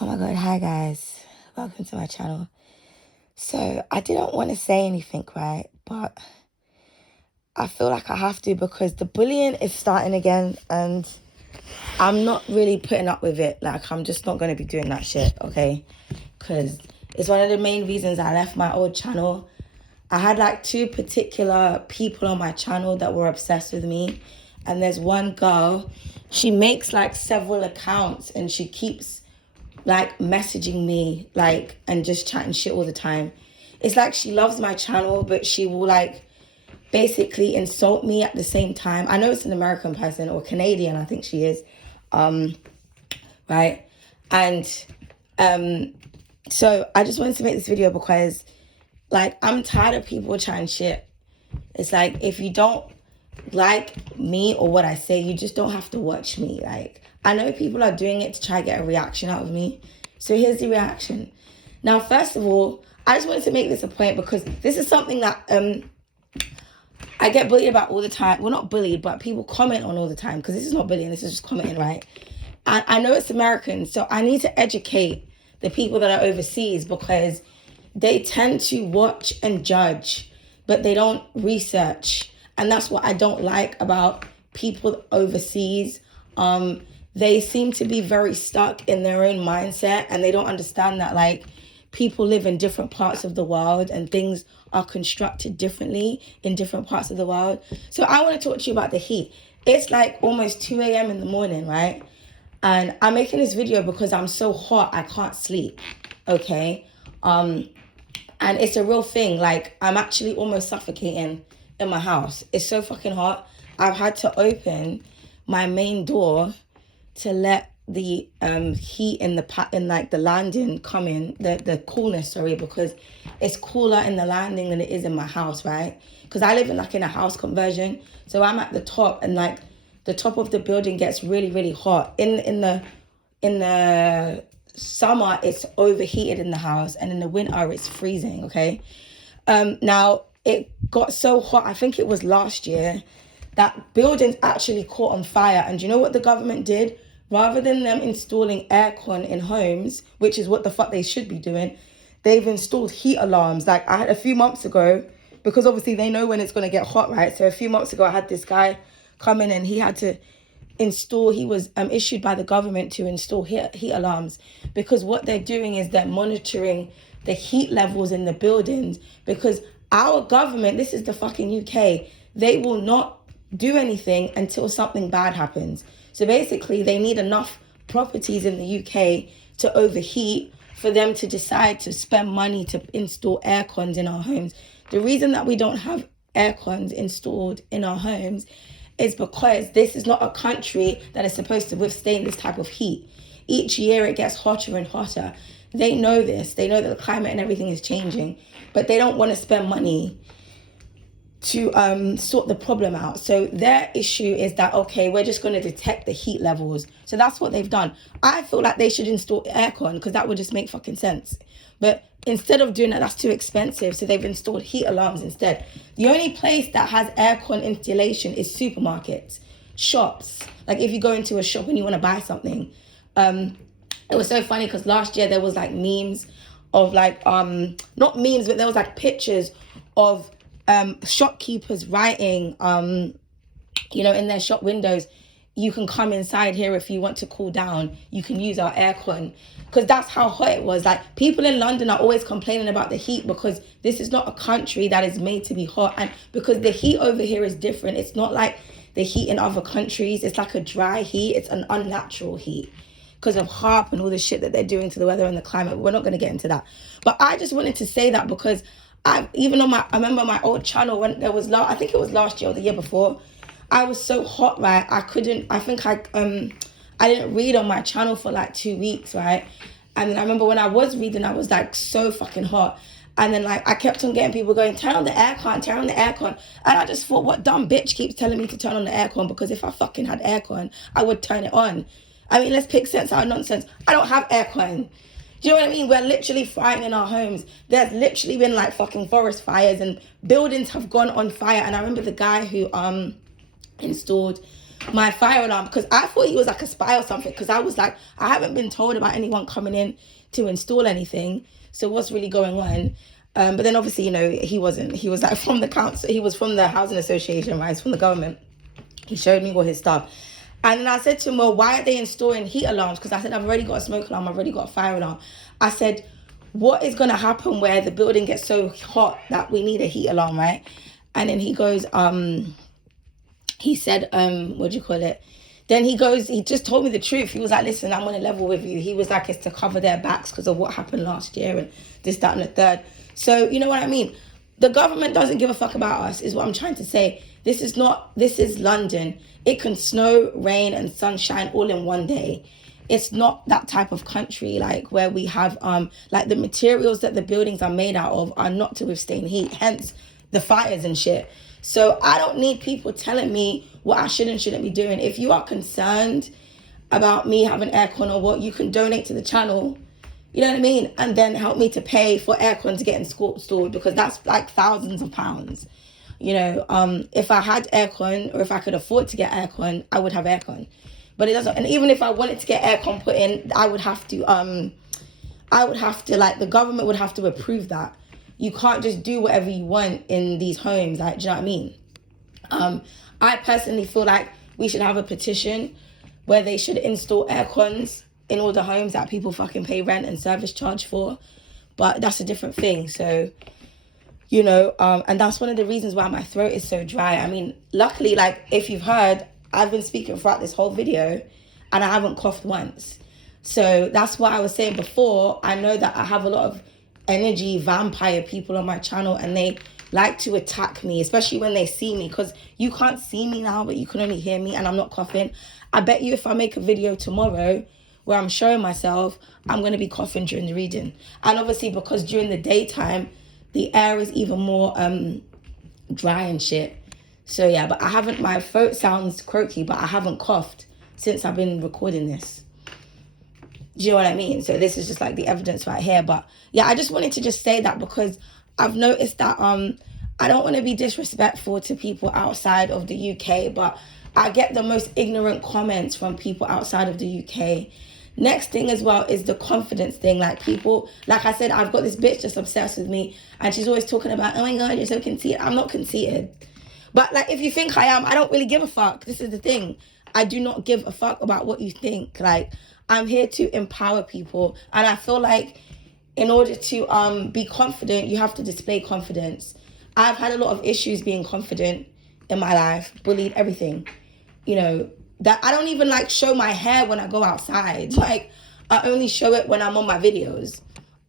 Oh my god, hi guys. Welcome to my channel. So I didn't want to say anything, right? But I feel like I have to because the bullying is starting again and I'm not really putting up with it. Like, I'm just not going to be doing that shit, okay? Because it's one of the main reasons I left my old channel. I had like two particular people on my channel that were obsessed with me. And there's one girl, she makes like several accounts and she keeps like messaging me like and just chatting shit all the time. It's like she loves my channel, but she will like basically insult me at the same time. I know it's an American person or Canadian, I think she is. Right? And so I just wanted to make this video because like I'm tired of people chatting shit. It's like if you don't like me or what I say, you just don't have to watch me. Like, I know people are doing it to try to get a reaction out of me. So here's the reaction. Now, first of all, I just wanted to make this a point because this is something that I get bullied about all the time. Well, not bullied, but people comment on all the time because this is not bullying. This is just commenting, right? And I know it's American, so I need to educate the people that are overseas because they tend to watch and judge, but they don't research. And that's what I don't like about people overseas. They seem to be very stuck in their own mindset and they don't understand that like people live in different parts of the world and things are constructed differently in different parts of the world. So I want to talk to you about the heat. It's like almost 2 a.m. in the morning, right? And I'm making this video because I'm so hot I can't sleep, okay? And it's a real thing. Like, I'm actually almost suffocating in my house. It's so fucking hot. I've had to open my main door to let the heat in the landing come in, the coolness, sorry, because it's cooler in the landing than it is in my house, right? Because I live in a house conversion. So I'm at the top and like the top of the building gets really, really hot. In the summer, it's overheated in the house, and in the winter, it's freezing, okay? Now, it got so hot, I think it was last year, that buildings actually caught on fire. And you know what the government did? Rather than them installing aircon in homes, which is what the fuck they should be doing, they've installed heat alarms. Like, I had a few months ago, because obviously they know when it's going to get hot, right? So a few months ago, I had this guy come in and he had to install, he was issued by the government to install heat alarms, because what they're doing is they're monitoring the heat levels in the buildings, because our government, this is the fucking UK, they will not do anything until something bad happens. So basically they need enough properties in the UK to overheat for them to decide to spend money to install air cons in our homes. The reason that we don't have air cons installed in our homes is because this is not a country that is supposed to withstand this type of heat. Each year it gets hotter and hotter. They know this. They know that the climate and everything is changing, but they don't want to spend money to sort the problem out. So their issue is that, okay, we're just going to detect the heat levels. So that's what they've done. I feel like they should install aircon because that would just make fucking sense. But instead of doing that, that's too expensive. So they've installed heat alarms instead. The only place that has aircon installation is supermarkets, shops. Like if you go into a shop and you want to buy something. It was so funny because last year there was like memes of like, not memes, but there was like pictures of shopkeepers writing, in their shop windows, you can come inside here if you want to cool down. You can use our aircon. Because that's how hot it was. Like, people in London are always complaining about the heat because this is not a country that is made to be hot. And because the heat over here is different. It's not like the heat in other countries. It's like a dry heat. It's an unnatural heat because of HARP and all the shit that they're doing to the weather and the climate. We're not going to get into that. But I just wanted to say that because I remember my old channel when there was, I think it was last year or the year before, I was so hot, right? I didn't read on my channel for like 2 weeks, right? And then I remember when I was reading, I was like so fucking hot. And then like I kept on getting people going, turn on the aircon, turn on the aircon. And I just thought, what dumb bitch keeps telling me to turn on the aircon? Because if I fucking had aircon, I would turn it on. I mean, let's pick sense out of nonsense. I don't have aircon. Do you know what I mean? We're literally frying in our homes. There's literally been like fucking forest fires and buildings have gone on fire. And I remember the guy who installed my fire alarm, because I thought he was like a spy or something, because I was like, I haven't been told about anyone coming in to install anything, so what's really going on? But then obviously, you know, he wasn't. He was like from the council, he was from the housing association, right? He's from the government. He showed me all his stuff. And then I said to him, well, why are they installing heat alarms? Because I said, I've already got a smoke alarm, I've already got a fire alarm. I said, what is going to happen where the building gets so hot that we need a heat alarm, right? And then he goes, he said, what do you call it? Then he goes, he just told me the truth. He was like, listen, I'm on a level with you. He was like, it's to cover their backs because of what happened last year and this, that, and the third. So, you know what I mean? The government doesn't give a fuck about us, is what I'm trying to say. This is London. It can snow, rain, and sunshine all in one day. It's not that type of country, like where we have, like the materials that the buildings are made out of are not to withstand heat, hence the fires and shit. So I don't need people telling me what I should and shouldn't be doing. If you are concerned about me having aircon or what, you can donate to the channel, you know what I mean? And then help me to pay for aircon to get installed, because that's like thousands of pounds. You know, if I had aircon, or if I could afford to get aircon, I would have aircon. But it doesn't. And even if I wanted to get aircon put in, I would have to, like, the government would have to approve that. You can't just do whatever you want in these homes. Like, do you know what I mean? I personally feel like we should have a petition where they should install aircons in all the homes that people fucking pay rent and service charge for. But that's a different thing. So, you know, and that's one of the reasons why my throat is so dry. I mean, luckily, like, if you've heard, I've been speaking throughout this whole video and I haven't coughed once. So that's what I was saying before. I know that I have a lot of energy vampire people on my channel, and they like to attack me, especially when they see me, because you can't see me now, but you can only hear me, and I'm not coughing. I bet you if I make a video tomorrow where I'm showing myself, I'm going to be coughing during the reading. And obviously, because during the daytime, the air is even more dry and shit. So yeah, but I haven't, my throat sounds croaky, but I haven't coughed since I've been recording this. Do you know what I mean? So this is just like the evidence right here. But yeah, I just wanted to just say that, because I've noticed that I don't want to be disrespectful to people outside of the UK, but I get the most ignorant comments from people outside of the UK. Next thing as well is the confidence thing. Like, people, like I said, I've got this bitch that's obsessed with me, and she's always talking about, oh my God, you're so conceited. I'm not conceited. But like, if you think I am, I don't really give a fuck. This is the thing. I do not give a fuck about what you think. Like, I'm here to empower people. And I feel like in order to be confident, you have to display confidence. I've had a lot of issues being confident in my life, bullied, everything. You know, that I don't even like show my hair when I go outside. Like, I only show it when I'm on my videos.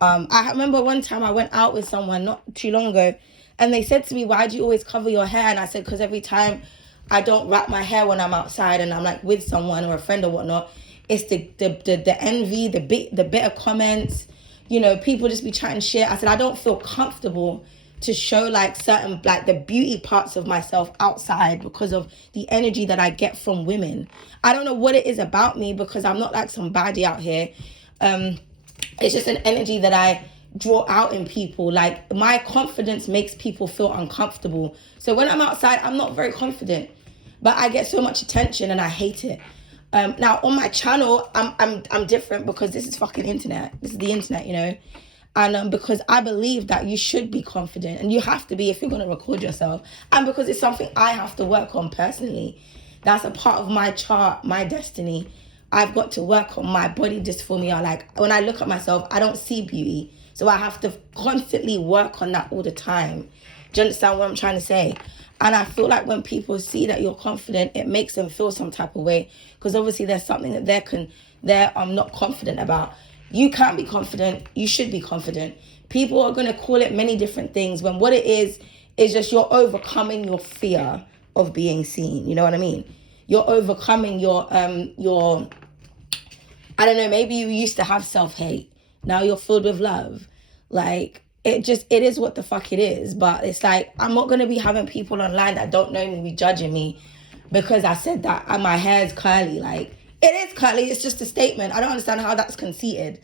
I remember one time I went out with someone not too long ago, and they said to me, why do you always cover your hair? And I said, because every time I don't wrap my hair when I'm outside and I'm like with someone or a friend or whatnot, it's the envy, the bitter comments, you know, people just be chatting shit. I said, I don't feel comfortable to show like certain, like the beauty parts of myself outside because of the energy that I get from women. I don't know what it is about me, because I'm not like some baddie out here. It's just an energy that I draw out in people. Like, my confidence makes people feel uncomfortable. So when I'm outside, I'm not very confident, but I get so much attention and I hate it. Now on my channel, I'm different, because this is fucking internet. This is the internet, you know. And because I believe that you should be confident, and you have to be if you're going to record yourself. And because it's something I have to work on personally. That's a part of my chart, my destiny. I've got to work on my body dysphoria. Like, when I look at myself, I don't see beauty. So I have to constantly work on that all the time. Do you understand what I'm trying to say? And I feel like when people see that you're confident, it makes them feel some type of way. Because obviously there's something that they're not confident about. You can't be confident. You should be confident. People are going to call it many different things, when what it is just you're overcoming your fear of being seen. You know what I mean? You're overcoming your I don't know, maybe you used to have self-hate. Now you're filled with love. Like, it is what the fuck it is. But it's like, I'm not going to be having people online that don't know me be judging me because I said that my hair's curly. Like, it is curly. It's just a statement. I don't understand how that's conceited.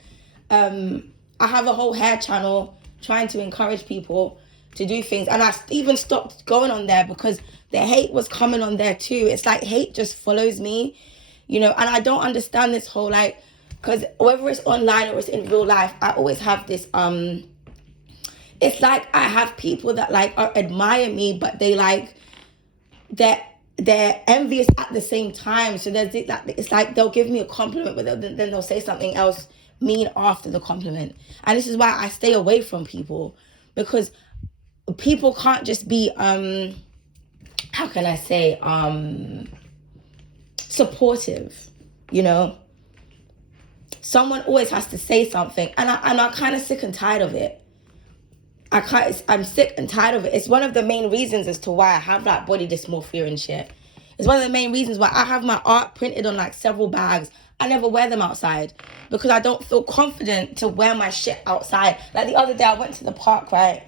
I have a whole hair channel trying to encourage people. to do things. And I even stopped going on there because the hate was coming on there too. It's like hate just follows me, you know, and I don't understand this whole like, because whether it's online or it's in real life, I always have this, it's like I have people that like admire me, but they like, they're envious at the same time. So there's like, it's like they'll give me a compliment, but then they'll say something else mean after the compliment. And this is why I stay away from people, because people can't just be how can I say supportive, you know. Someone always has to say something, and I'm kind of sick and tired of it. I'm sick and tired of it. It's one of the main reasons as to why I have like body dysmorphia and shit. It's one of the main reasons why I have my art printed on like several bags. I never wear them outside because I don't feel confident to wear my shit outside. Like the other day I went to the park, right,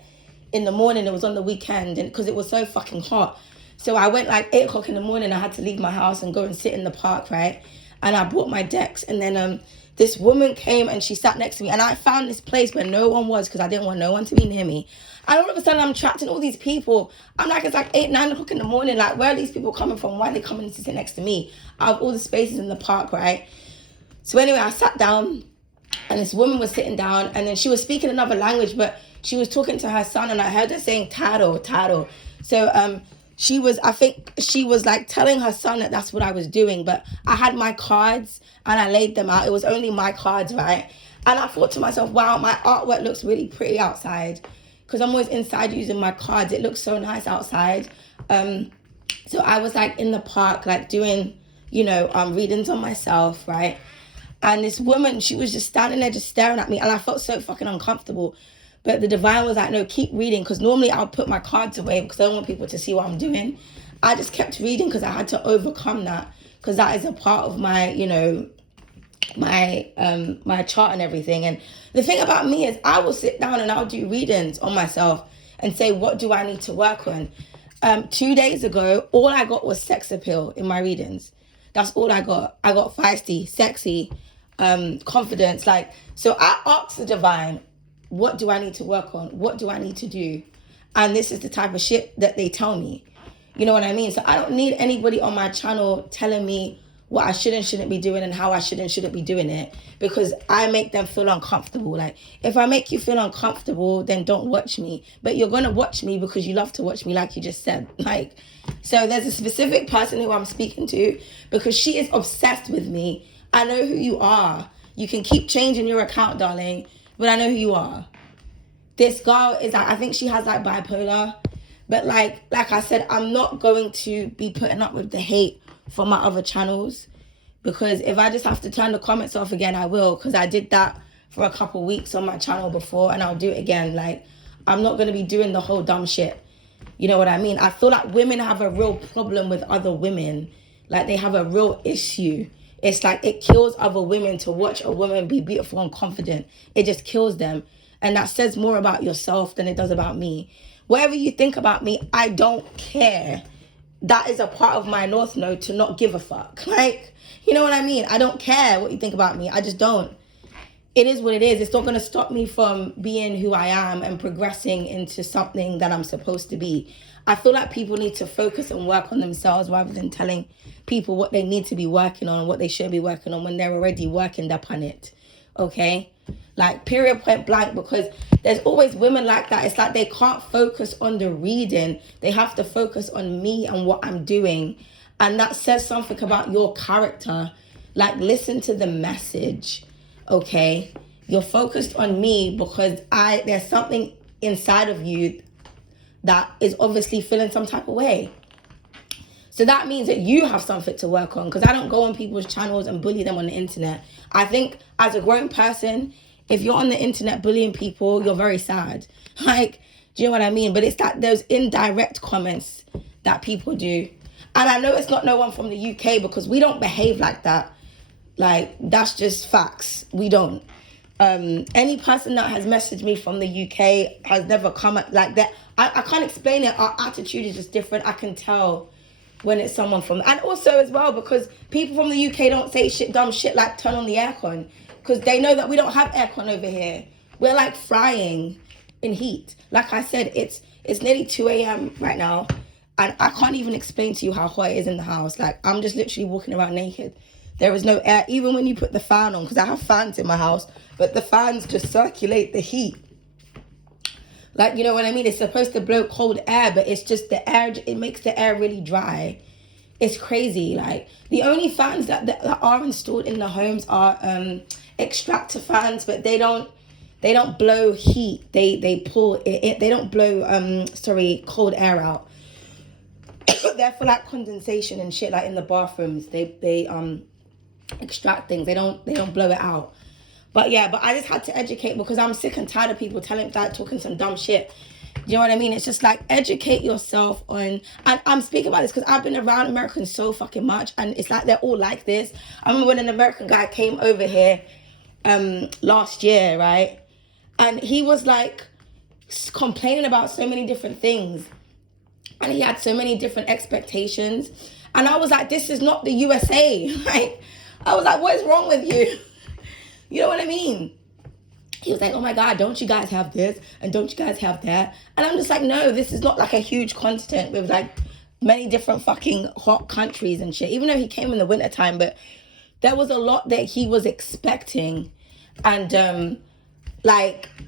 in the morning. It was on the weekend, and because it was so fucking hot. So I went like 8 o'clock in the morning. I had to leave my house and go and sit in the park, right? And I brought my decks, and then this woman came and she sat next to me, and I found this place where no one was because I didn't want no one to be near me. And all of a sudden I'm trapped in all these people. I'm like, it's like 8, 9 o'clock in the morning. Like, where are these people coming from? Why are they coming to sit next to me? I have all the spaces in the park, right? So anyway, I sat down, and this woman was sitting down, and then she was speaking another language, but she was talking to her son, and I heard her saying taro, taro. So I think she was like telling her son that that's what I was doing, but I had my cards and I laid them out. It was only my cards, right? And I thought to myself, wow, my artwork looks really pretty outside, because I'm always inside using my cards. It looks so nice outside. So I was like in the park, like doing, you know, readings on myself, right? And this woman, she was just standing there just staring at me, and I felt so fucking uncomfortable. But the divine was like, no, keep reading, because normally I'll put my cards away because I don't want people to see what I'm doing. I just kept reading because I had to overcome that, because that is a part of my, you know, my chart and everything. And the thing about me is I will sit down and I'll do readings on myself and say, what do I need to work on? 2 days ago, all I got was sex appeal in my readings. That's all I got. I got feisty, sexy, confidence. Like, so I asked the divine, what do I need to work on? What do I need to do? And this is the type of shit that they tell me. You know what I mean? So I don't need anybody on my channel telling me what I should and shouldn't be doing and how I should and shouldn't be doing it, because I make them feel uncomfortable. Like, if I make you feel uncomfortable, then don't watch me. But you're going to watch me because you love to watch me, like you just said. Like, so there's a specific person who I'm speaking to because she is obsessed with me. I know who you are. You can keep changing your account, darling, but I know who you are. This girl is like, I think she has like bipolar. But like I said, I'm not going to be putting up with the hate from my other channels, because if I just have to turn the comments off again, I will, because I did that for a couple weeks on my channel before, and I'll do it again. Like, I'm not going to be doing the whole dumb shit. You know what I mean? I feel like women have a real problem with other women. Like, they have a real issue. It's like it kills other women to watch a woman be beautiful and confident. It just kills them. And that says more about yourself than it does about me. Whatever you think about me, I don't care. That is a part of my North Node, to not give a fuck. Like, you know what I mean? I don't care what you think about me. I just don't. It is what it is. It's not going to stop me from being who I am and progressing into something that I'm supposed to be. I feel like people need to focus and work on themselves rather than telling people what they need to be working on, what they should be working on when they're already working upon it. Okay? Like, period, point blank, because there's always women like that. It's like they can't focus on the reading. They have to focus on me and what I'm doing. And that says something about your character. Like, listen to the message, okay? You're focused on me because there's something inside of you that is obviously feeling some type of way. So that means that you have something to work on, because I don't go on people's channels and bully them on the internet. I think as a grown person, if you're on the internet bullying people, you're very sad. Like, do you know what I mean? But it's that those indirect comments that people do. And I know it's not no one from the UK, because we don't behave like that. Like, that's just facts. We don't. Any person that has messaged me from the UK has never come at like that. I can't explain it. Our attitude is just different. I can tell when it's someone from, and also as well, because people from the UK don't say dumb shit like turn on the aircon, because they know that we don't have aircon over here. We're like frying. in heat. Like I said, it's nearly 2 a.m. right now, and I can't even explain to you how hot it is in the house. Like, I'm just literally walking around naked. There is no air, even when you put the fan on, because I have fans in my house, but the fans just circulate the heat. Like, you know what I mean? It's supposed to blow cold air, but it's just the air, it makes the air really dry. It's crazy. Like, the only fans that are installed in the homes are extractor fans, but they don't blow heat. They pull it, they don't blow cold air out. They're for like condensation and shit, like in the bathrooms. They extract things. They don't blow it out. But yeah, but I just had to educate because I'm sick and tired of people talking some dumb shit. You know what I mean? It's just like, educate yourself on, and I'm speaking about this because I've been around Americans so fucking much, and it's like they're all like this. I remember when an American guy came over here last year, right? And he was like complaining about so many different things, and he had so many different expectations. And I was like, this is not the USA. Like, I was like, what is wrong with you? You know what I mean? He was like, oh my God, don't you guys have this? And don't you guys have that? And I'm just like, no, this is not like a huge continent with like many different fucking hot countries and shit. Even though he came in the wintertime, but there was a lot that he was expecting. And and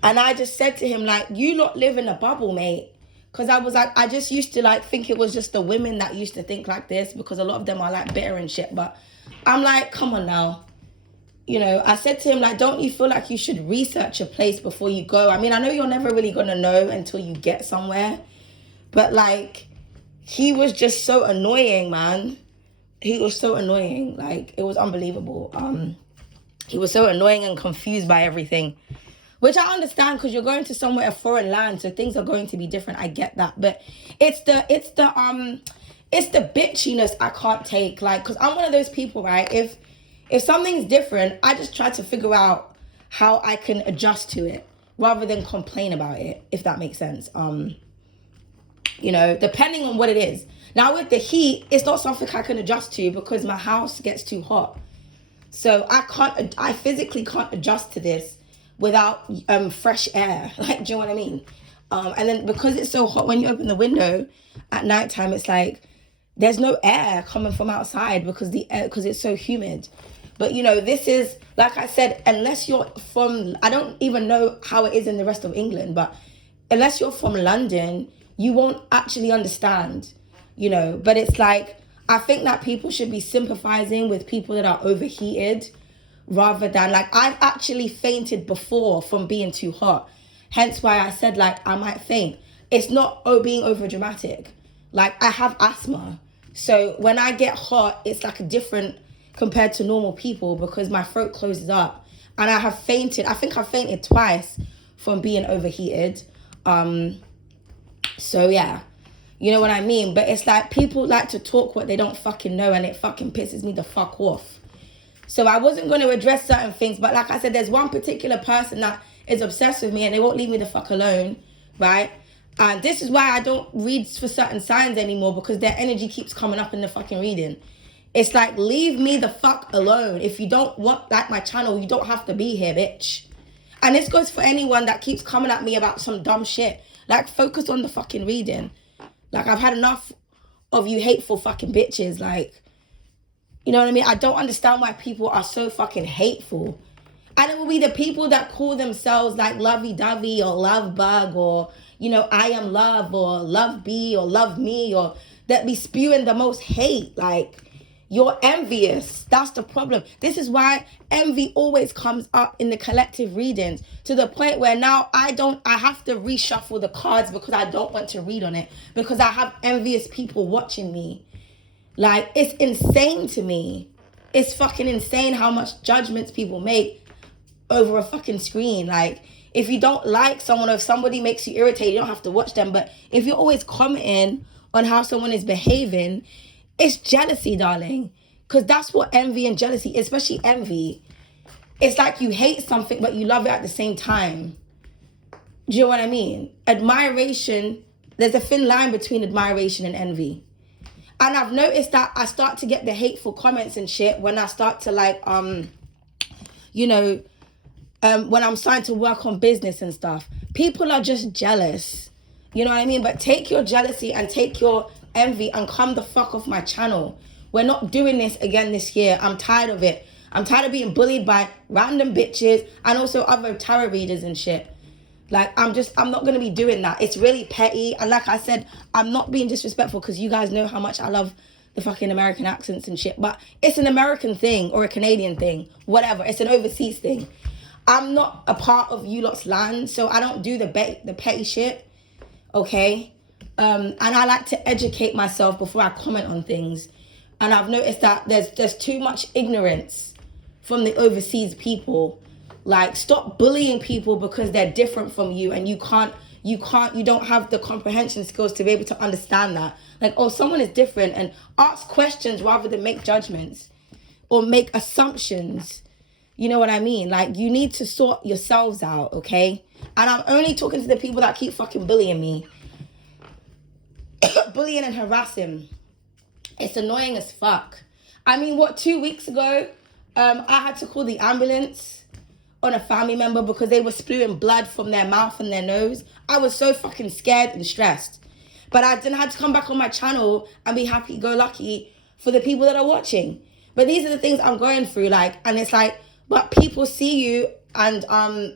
I just said to him, like, you lot live in a bubble, mate. Because I was like, I just used to like think it was just the women that used to think like this, because a lot of them are like bitter and shit. But I'm like, come on now. You know, I said to him, like, don't you feel like you should research a place before you go? I mean, I know you're never really going to know until you get somewhere. But, like, he was just so annoying, man. He was so annoying. Like, it was unbelievable. He was so annoying and confused by everything. Which I understand, because you're going to somewhere, a foreign land, so things are going to be different. I get that. But it's the bitchiness I can't take. Like, because I'm one of those people, right? If something's different, I just try to figure out how I can adjust to it rather than complain about it, if that makes sense. You know, depending on what it is. Now, with the heat, it's not something I can adjust to because my house gets too hot. So I physically can't adjust to this without fresh air. Like, do you know what I mean? And then because it's so hot, when you open the window at nighttime, it's like there's no air coming from outside because it's so humid. But, you know, this is, like I said, unless you're from, I don't even know how it is in the rest of England, but unless you're from London, you won't actually understand, you know. But it's like, I think that people should be sympathizing with people that are overheated rather than, like, I've actually fainted before from being too hot. Hence why I said, like, I might faint. It's not being over dramatic. Like, I have asthma. So when I get hot, it's like a different compared to normal people because my throat closes up. And I have fainted. I think I've fainted twice from being overheated. So yeah, you know what I mean? But it's like people like to talk what they don't fucking know, and it fucking pisses me the fuck off. So I wasn't going to address certain things, but like I said, there's one particular person that is obsessed with me and they won't leave me the fuck alone, right? And this is why I don't read for certain signs anymore, because their energy keeps coming up in the fucking reading. It's like, leave me the fuck alone. If you don't want like my channel, you don't have to be here, bitch. And this goes for anyone that keeps coming at me about some dumb shit. Like, focus on the fucking reading. Like, I've had enough of you hateful fucking bitches. Like, you know what I mean? I don't understand why people are so fucking hateful. And it will be the people that call themselves like lovey-dovey or love bug or, you know, I am love or love be or love me, or that be spewing the most hate. Like, you're envious. That's the problem. This is why envy always comes up in the collective readings, to the point where now I have to reshuffle the cards because I don't want to read on it, because I have envious people watching me. Like, it's insane to me. It's fucking insane how much judgments people make over a fucking screen. Like, if you don't like someone, or if somebody makes you irritated, you don't have to watch them. But if you're always commenting on how someone is behaving, it's jealousy, darling. Because that's what envy and jealousy, especially envy, it's like you hate something but you love it at the same time. Do you know what I mean? Admiration, there's a thin line between admiration and envy. And I've noticed that I start to get the hateful comments and shit when I start to like, you know, when I'm starting to work on business and stuff. People are just jealous. You know what I mean? But take your jealousy and take your envy and come the fuck off my channel. We're not doing this again this year. I'm tired of it. I'm tired of being bullied by random bitches and also other tarot readers and shit. Like, I'm not going to be doing that. It's really petty. And like I said, I'm not being disrespectful because you guys know how much I love the fucking American accents and shit. But it's an American thing or a Canadian thing. Whatever. It's an overseas thing. I'm not a part of you lot's land, so I don't do the petty shit. Okay? And I like to educate myself before I comment on things. And I've noticed that there's too much ignorance from the overseas people. Like, stop bullying people because they're different from you and you don't have the comprehension skills to be able to understand that. Like, oh, someone is different, and ask questions rather than make judgments or make assumptions. You know what I mean? Like, you need to sort yourselves out, okay? And I'm only talking to the people that keep fucking bullying me. Bullying and harassing. It's annoying as fuck. I mean, 2 weeks ago, I had to call the ambulance on a family member because they were spewing blood from their mouth and their nose. I was so fucking scared and stressed. But I didn't have to come back on my channel and be happy-go-lucky for the people that are watching. But these are the things I'm going through, like, and it's like, but people see you and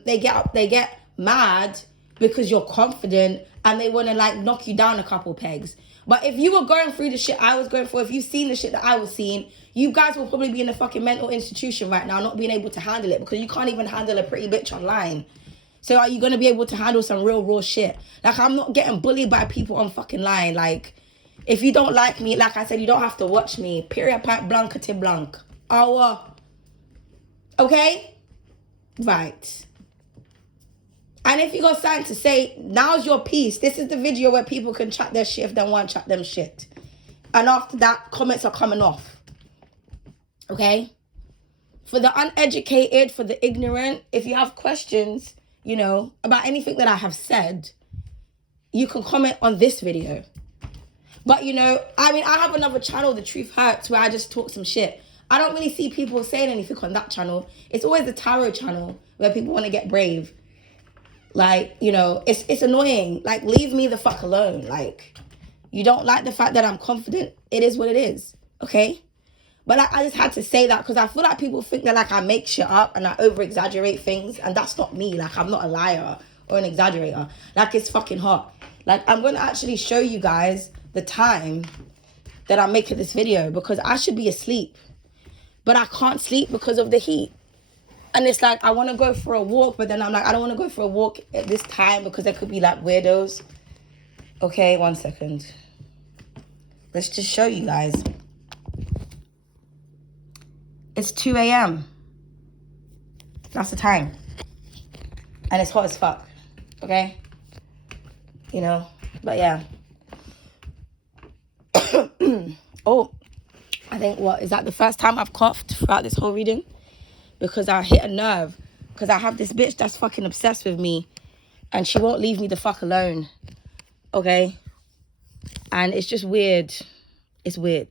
they get mad because you're confident and they want to, like, knock you down a couple pegs. But if you were going through the shit I was going through, if you've seen the shit that I was seeing, you guys will probably be in a fucking mental institution right now, not being able to handle it because you can't even handle a pretty bitch online. So are you going to be able to handle some real raw shit? Like, I'm not getting bullied by people on fucking line. Like, if you don't like me, like I said, you don't have to watch me. Period, point blank, te blank. Okay? Right. And if you got something to say, now's your piece. This is the video where people can chat their shit if they want to chat them shit. And after that, comments are coming off. Okay? For the uneducated, for the ignorant, if you have questions, you know, about anything that I have said, you can comment on this video. But, you know, I mean, I have another channel, The Truth Hurts, where I just talk some shit. I don't really see people saying anything on that channel. It's always the tarot channel where people want to get brave. Like, you know, it's annoying. Like, leave me the fuck alone. Like, you don't like the fact that I'm confident. It is what it is. Okay? But like, I just had to say that because I feel like people think that, like, I make shit up and I over-exaggerate things. And that's not me. Like, I'm not a liar or an exaggerator. Like, it's fucking hot. Like, I'm going to actually show you guys the time that I'm making this video because I should be asleep. But I can't sleep because of the heat. And it's like, I want to go for a walk, but then I'm like, I don't want to go for a walk at this time because there could be, like, weirdos. Okay, 1 second. Let's just show you guys. It's 2 a.m. That's the time. And it's hot as fuck. Okay? You know? But yeah. Oh, I think, is that the first time I've coughed throughout this whole reading? Because I hit a nerve. Because I have this bitch that's fucking obsessed with me. And she won't leave me the fuck alone. Okay? And it's just weird. It's weird.